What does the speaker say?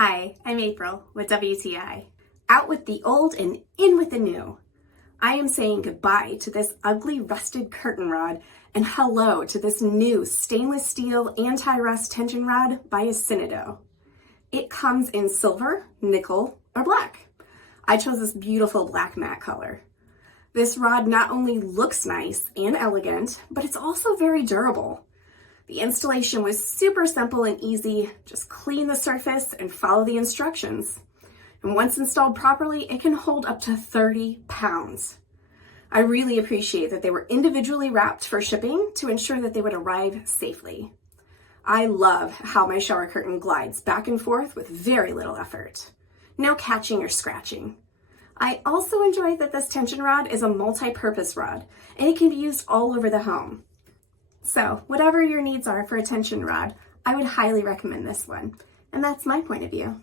Hi, I'm April with WTI. Out with the old and in with the new. I am saying goodbye to this ugly rusted curtain rod and hello to this new stainless steel anti-rust tension rod by Ycinadou. It comes in silver, nickel, or black. I chose this beautiful black matte color. This rod not only looks nice and elegant, but it's also very durable. The installation was super simple and easy. Just clean the surface and follow the instructions. And once installed properly, it can hold up to 30 pounds. I really appreciate that they were individually wrapped for shipping to ensure that they would arrive safely. I love how my shower curtain glides back and forth with very little effort. No catching or scratching. I also enjoy that this tension rod is a multi-purpose rod and it can be used all over the home. So whatever your needs are for a tension rod, I would highly recommend this one. And that's my point of view.